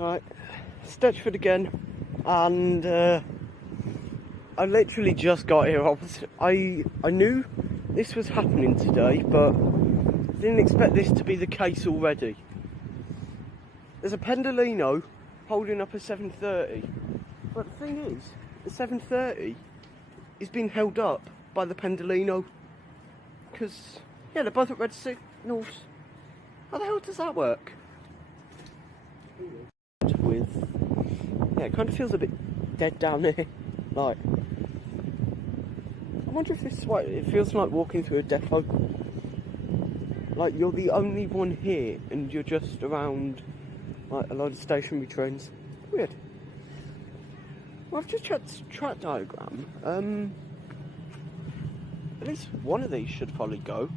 Right, Stechford again, and I literally just got here. I knew this was happening today, but didn't expect this to be the case already. There's a Pendolino holding up a 730, but the thing is, the 730 is being held up by the Pendolino because, yeah, they're both at red signals. How the hell does that work? Yeah, it kind of feels a bit dead down here. Like, I wonder if this is why it feels like walking through a depot. Like, you're the only one here and you're just around like a load of stationary trains. Weird. Well, I've just checked track diagram. At least one of these should probably go.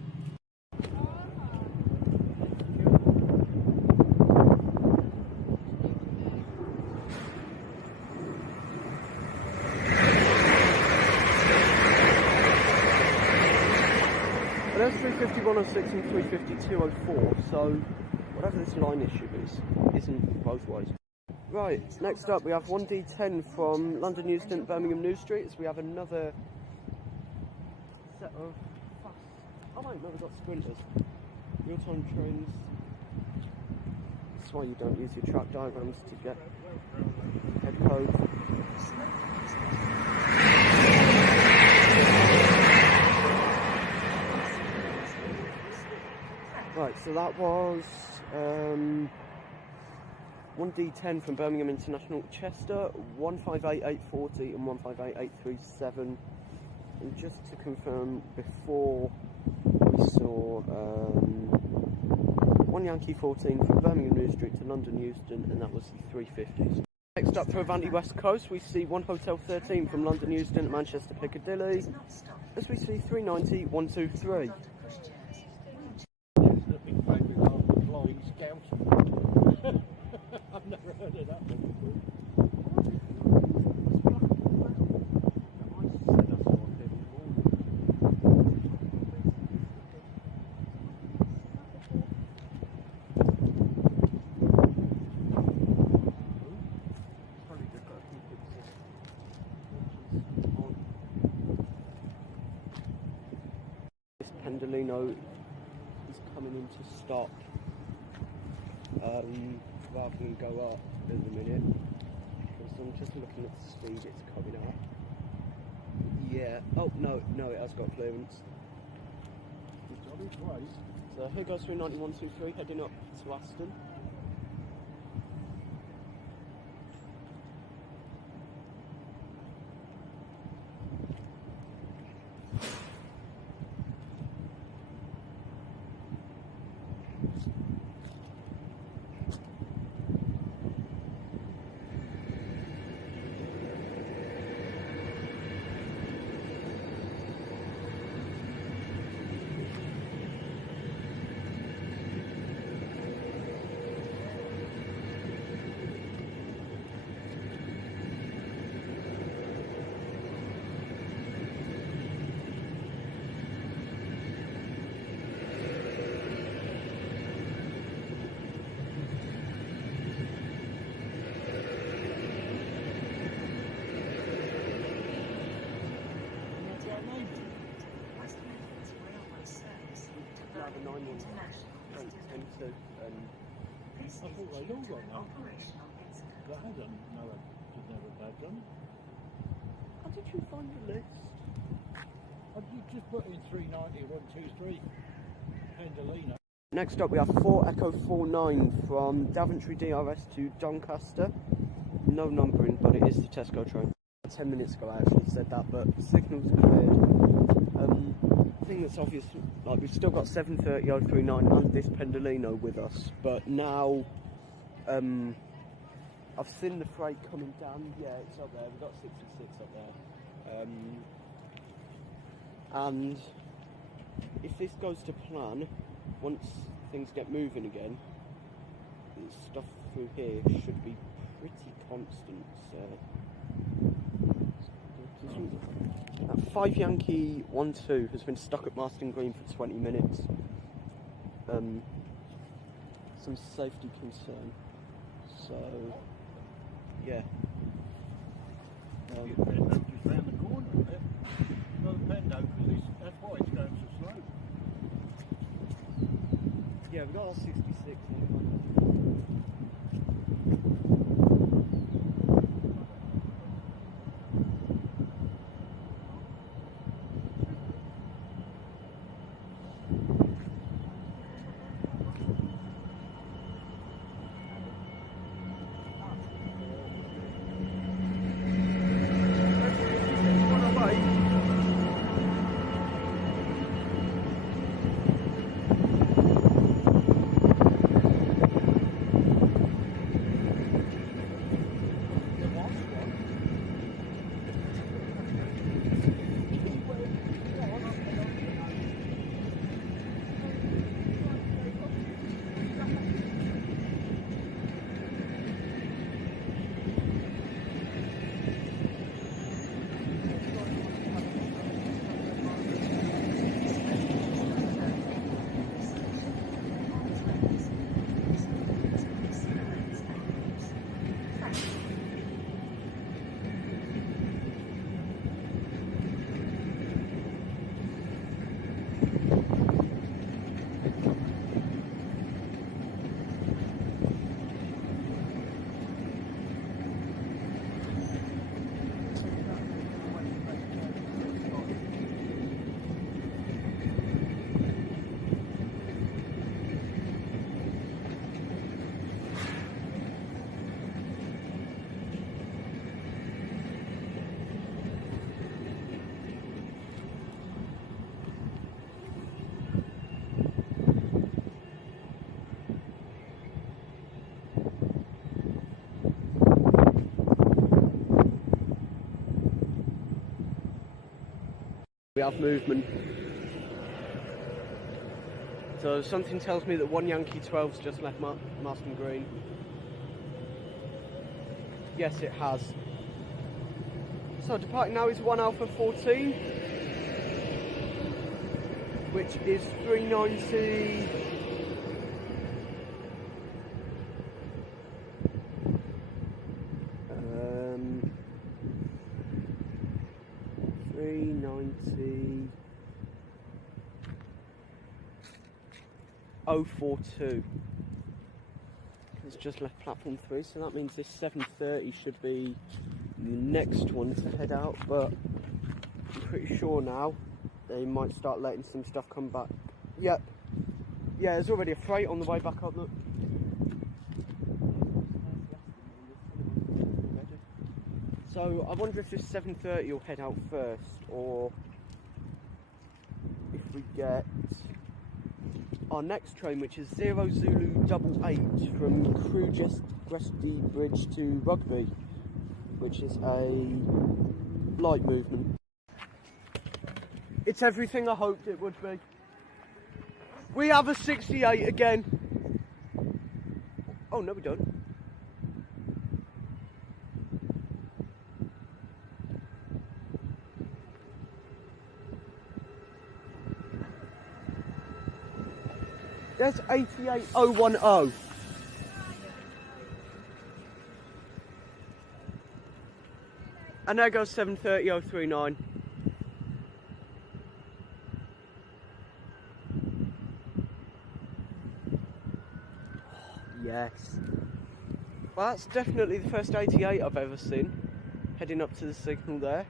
But there's 351.06 and 352.04, so whatever this line issue isn't both ways. Right, next up we have 1D10 from London Euston to Birmingham New Street, so we have another set of fast... Oh wait, no, we've got sprinters. Real-time trains. That's why you don't use your track diagrams to get head codes. Right, so that was 1D10 from Birmingham International to Chester, 158840 and 158837. And just to confirm, before we saw 1 Yankee 14 from Birmingham New Street to London Euston, and that was the 350s. Next up for Avanti West Coast, we see 1 Hotel 13 from London Euston to Manchester Piccadilly, as we see 390 123. I've never heard of that one before. This Pendolino is coming in to stop. Rather than go up at the minute, because I'm just looking at the speed it's coming at. Yeah, oh no, it has got clearance. So here goes 39123 heading up to Aston. I thought they'd all got that. But I don't know if never had them. How did you find the list? I just put in 390 123 Pendolino. Next up we have 4 Echo 49 from Daventry DRS to Doncaster. No numbering, but it is the Tesco train. 10 minutes ago I actually said that, but the signal's cleared. The thing that's obvious, like, we've still got 730.039 and this Pendolino with us, but now I've seen the freight coming down. Yeah, it's up there. We've got 66 up there. And if this goes to plan, once things get moving again, the stuff through here should be pretty constant. That 5 Yankee 12 has been stuck at Marston Green for 20 minutes. Some safety concern. So, yeah. You get Pendo just round the corner a bit. Not Pendo, because that's why it's going so slow. Yeah, we've got our 66 on. We have movement. So something tells me that one Yankee 12's just left Marston Green. Yes, it has. So departing now is 1 Alpha 14, which is 390. 042. It's just left platform 3, so that means this 7:30 should be the next one to head out, but I'm pretty sure now they might start letting some stuff come back. Yep. Yeah, there's already a freight on the way back up, look. So I wonder if this 7:30 will head out first, or if we get our next train, which is 0 Zulu 88 from Crewe Gresty Bridge to Rugby, which is a light movement. It's everything I hoped it would be. We have a 68 again. Oh no, we don't. There's 88010. And there goes 730039. Yes. Well, that's definitely the first 88 I've ever seen. Heading up to the signal there.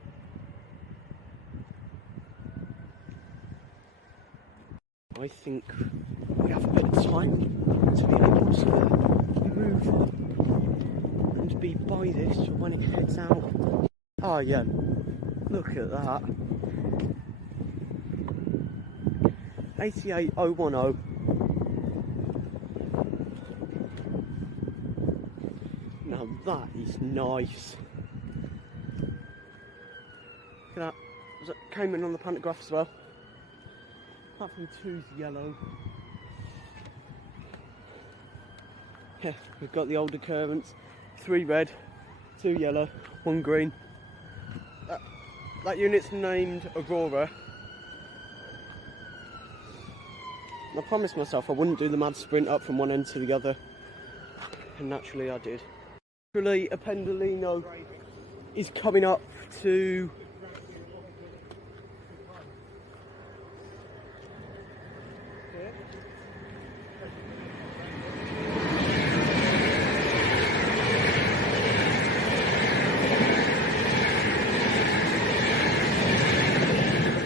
I think we have a bit of time to be able to move and be by this for when it heads out. Oh yeah, look at that. 88010. Now that is nice. Look at that. That came in on the pantograph as well. Platform 2's yellow. Yeah, we've got the older currents. 3 red, 2 yellow, 1 green. That unit's named Aurora. I promised myself I wouldn't do the mad sprint up from one end to the other. And naturally I did. Naturally, a Pendolino is coming up to...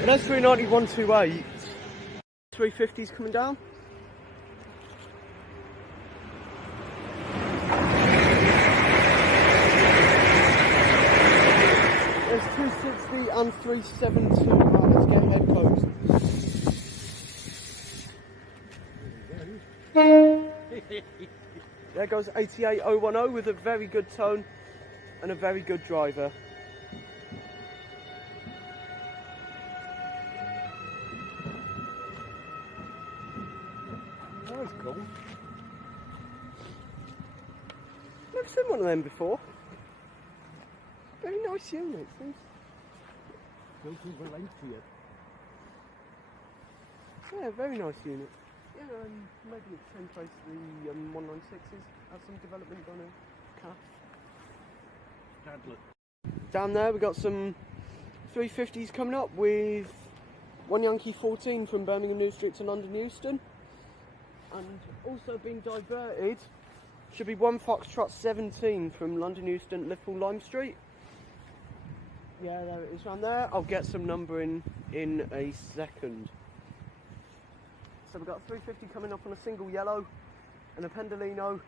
There's 390, 128. 350's coming down. There's 260 and 372. Right, let's get head closed. There goes 88010 with a very good tone and a very good driver. That's cool. Never seen one of them before. Very nice unit. Built in Valencia. Yeah, very nice unit. Yeah, maybe it's the same place the 196s have some development on a calf. Stadler. Down there we got some 350s coming up with 1 Yankee 14 from Birmingham New Street to London Euston. And also being diverted should be 1 Foxtrot 17 from London Euston, Liverpool Lime Street. Yeah, there it is around there. I'll get some numbering in a second. So we've got 350 coming up on a single yellow and a Pendolino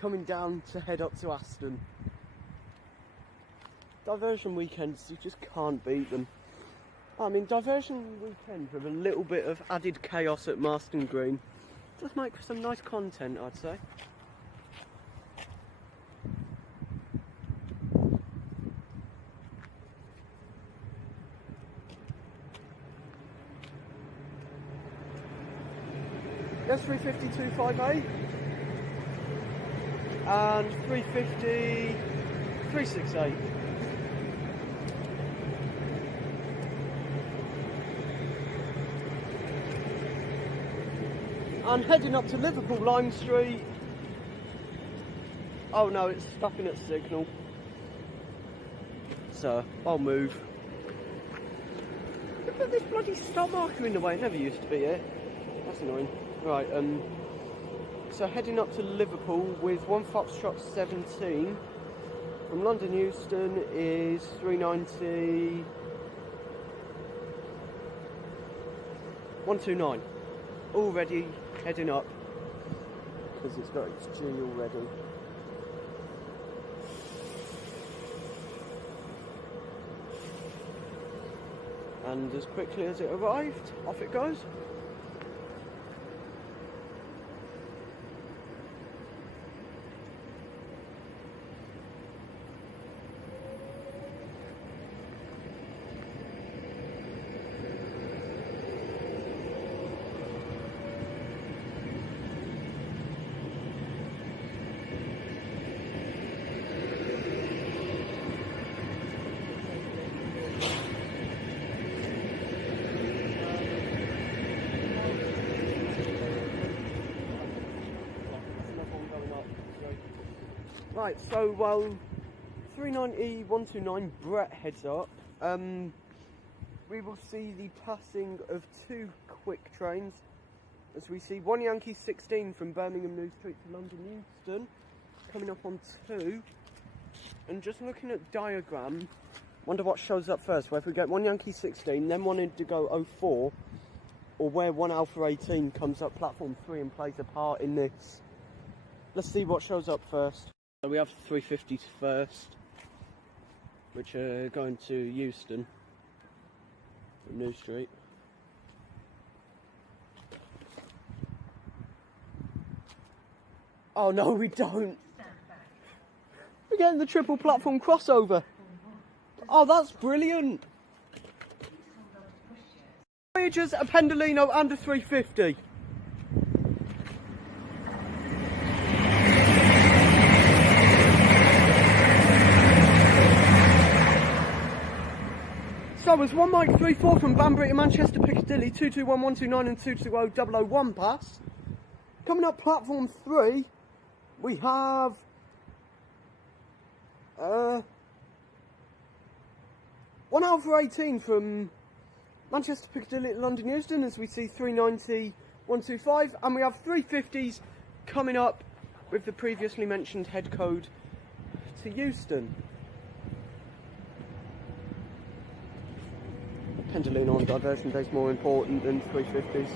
coming down to head up to Aston. Diversion weekends, you just can't beat them. I mean, diversion weekends with a little bit of added chaos at Marston Green does make for some nice content, I'd say. There's 350 258 and 350 368. And heading up to Liverpool Lime Street. Oh no, it's stopping at signal. So I'll move. Look at this bloody stop marker in the way, it never used to be here. That's annoying. Right, so heading up to Liverpool with 1 Foxtrot 17 from London Euston is 390 129. Already heading up because it's got its G already. And as quickly as it arrived, off it goes. Right, so while 390 129 Brett heads up, we will see the passing of 2 quick trains as we see 1 Yankee 16 from Birmingham New Street to London Euston coming up on 2. And just looking at diagram, wonder what shows up first, whether we get 1 Yankee 16, then 1 Indigo 04, or where 1 Alpha 18 comes up platform 3 and plays a part in this. Let's see what shows up first. So we have 350s first, which are going to Euston from New Street. Oh no, we don't. We're getting the triple platform crossover. Oh, that's brilliant. Voyagers, a Pendolino and a 350. So as 1 Mike 34 from Banbury to Manchester Piccadilly, 221129 and 220001 pass. Coming up platform 3, we have 1 hour for 18 from Manchester Piccadilly to London Euston, as we see 390 125, and we have 350s coming up with the previously mentioned head code to Euston. Pendolino on diversion days more important than 350s.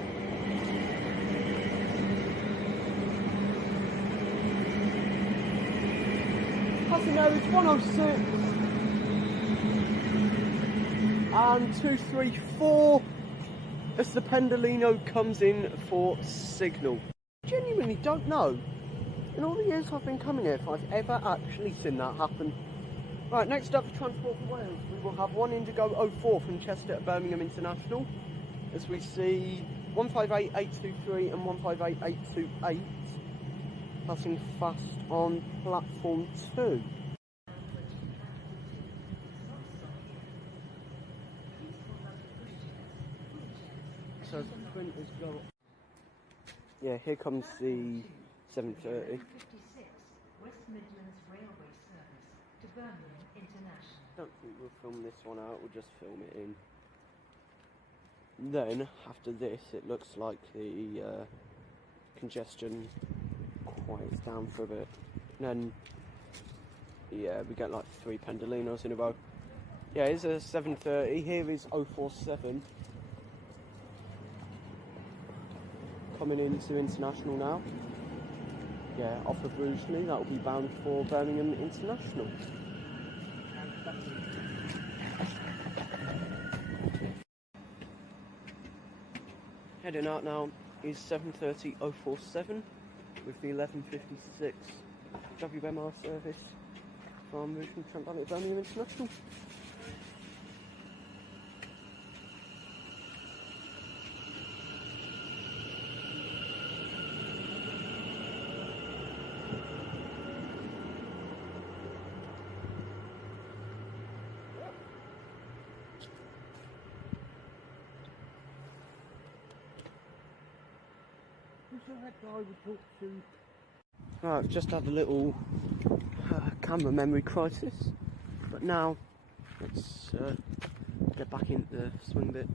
Passing there is 106 and 234 as the Pendolino comes in for signal. Genuinely don't know, in all the years I've been coming here, if I've ever actually seen that happen. Right, next up for Transport for Wales, we will have 1 Indigo 04 from Chester to Birmingham International, as we see 158823 and 158828 passing fast on platform 2. So as the printers go up. Yeah, here comes the 7:30. West Midlands Railway service to Birmingham International. Don't think we'll film this one out, we'll just film it in. Then, after this, it looks like the congestion quiets down for a bit. And then, yeah, we get like 3 Pendolinos in a row. Yeah, here's a 7:30, here is 047. Coming into International now. Yeah, off of Rugeley, that will be bound for Birmingham International. Heading out now is 7:30:047 with the 11:56 WMR service from Rugeley Trent Valley to Birmingham International. Right, I've just had a little camera memory crisis, but now let's get back into the swing bit.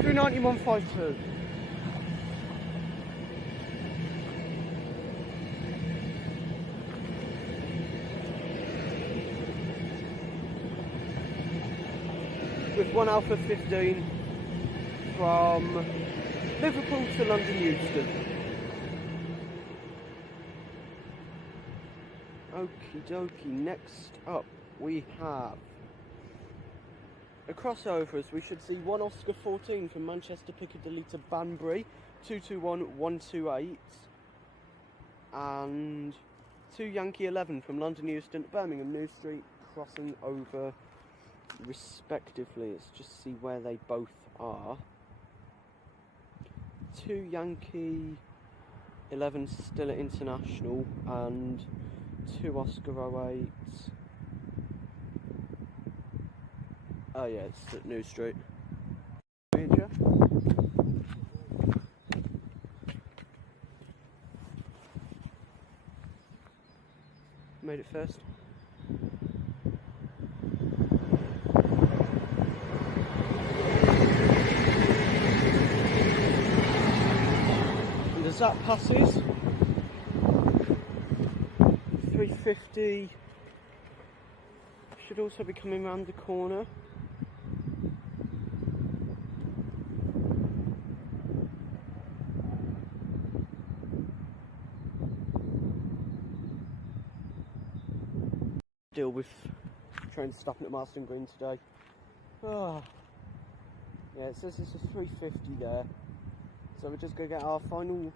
Through 9152. With 1 Alpha 15 from Liverpool to London Euston. Okie dokie, next up we have a crossover, as we should see 1 Oscar 14 from Manchester Piccadilly to Banbury, 221128, and 2 Yankee 11 from London Euston to Birmingham New Street, crossing over respectively. Let's just see where they both are. 2 Yankee 11 still at International, and 2 Oscar 08. Oh yeah, it's at New Street. Major. Made it first. And as that passes, 350 should also be coming round the corner. Deal with trains stopping at Marston Green today. Oh. Yeah, it says it's a 350 there. So we're just going to get our final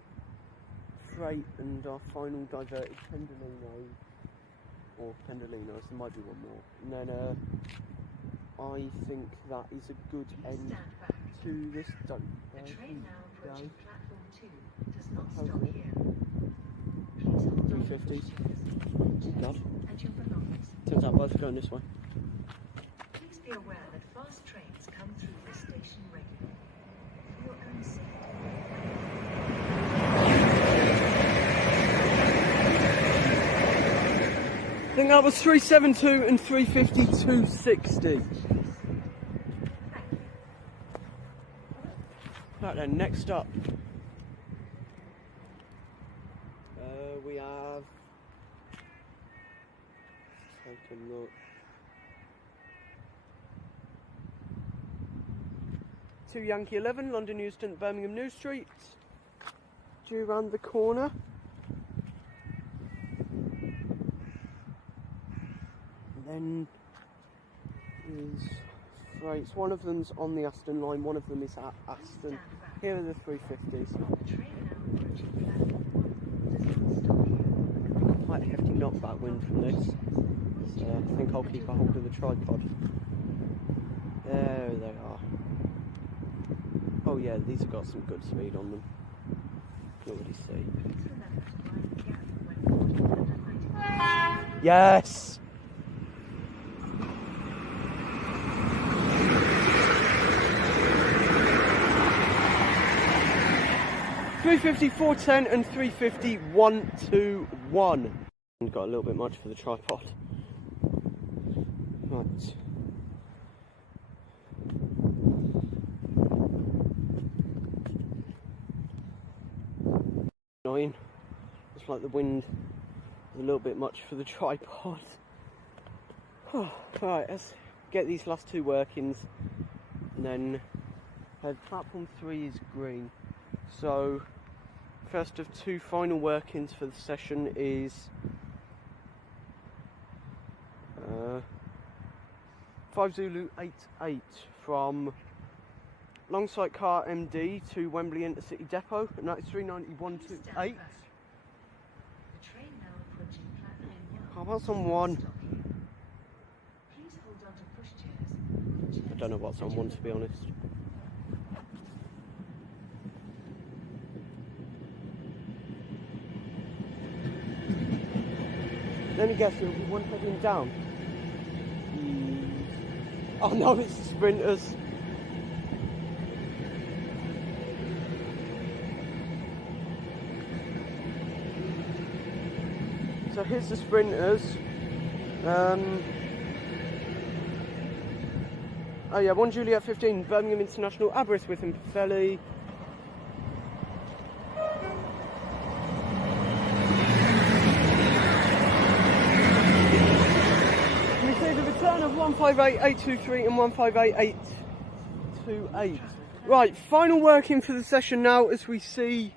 freight and our final diverted Pendolino. Or Pendolinos, there might be one more. And then I think that is a good end to this. Don't. The train now approaching platform 2 does not stop here. Please hold on 350s. God. and your belongings. Turns out both are going this way. Please be aware that fast trains come through this station regularly. For your own safety. I think that was 372 and 350 260. Right then, next up we have, let's take a look, 2 Yankee 11, London Euston, Birmingham New Street, due round the corner. And then is freights, one of them's on the Aston line, one of them is at Aston. Here are the 350s. The train now approaching platform 1 does not stop here. Quite a hefty knockback wind from this. So I think I'll keep a hold of the tripod. There they are. Oh yeah, these have got some good speed on them. You can already see. Please remember to mind the gap when boarding under 90. Yes! .350 410 and 350 121. Got a little bit much for the tripod. Right. Annoying. It's like the wind is a little bit much for the tripod. Right, let's get these last 2 workings and then platform 3 is green. So first of 2 final workings for the session is 5 Zulu 88 from Longsight Car MD to Wembley Intercity Depot, and that is 391 to 8. The train now approaching platform 1. How about on 1? Stop here. Please hold on to pushchairs. I don't know what's on 1 to be honest. Let me guess, it'll be 1 heading down. Oh no, it's the sprinters. So here's the sprinters. Oh yeah, 1 Juliet 15, Birmingham International, Aberystwyth and Pwllheli. We see the return of 158823 and 158828. Right, final working for the session now as we see,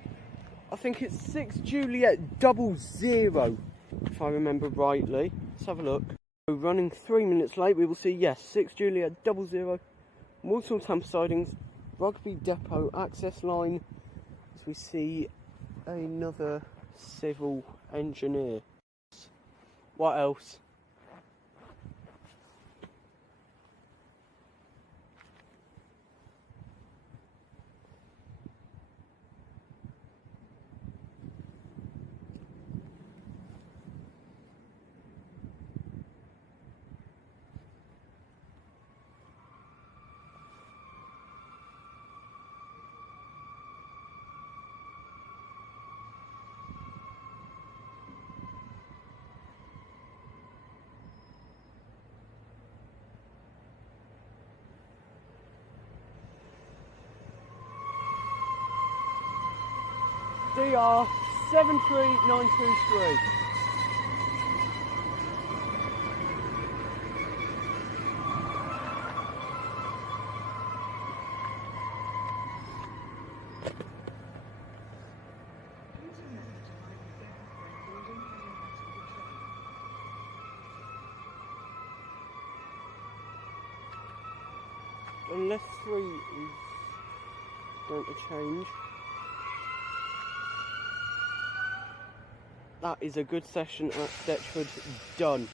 I think it's 6 Juliet 00, if I remember rightly. Let's have a look. Running 3 minutes late, we will see, yes, 6 Juliet 00, Walsall Tampa sidings, Rugby Depot access line, as we see another civil engineer. What else? DR 73923. Please remember to mind the gap when boarding heading out of the train. Unless 3 is going to change. That is a good session at Stechford done.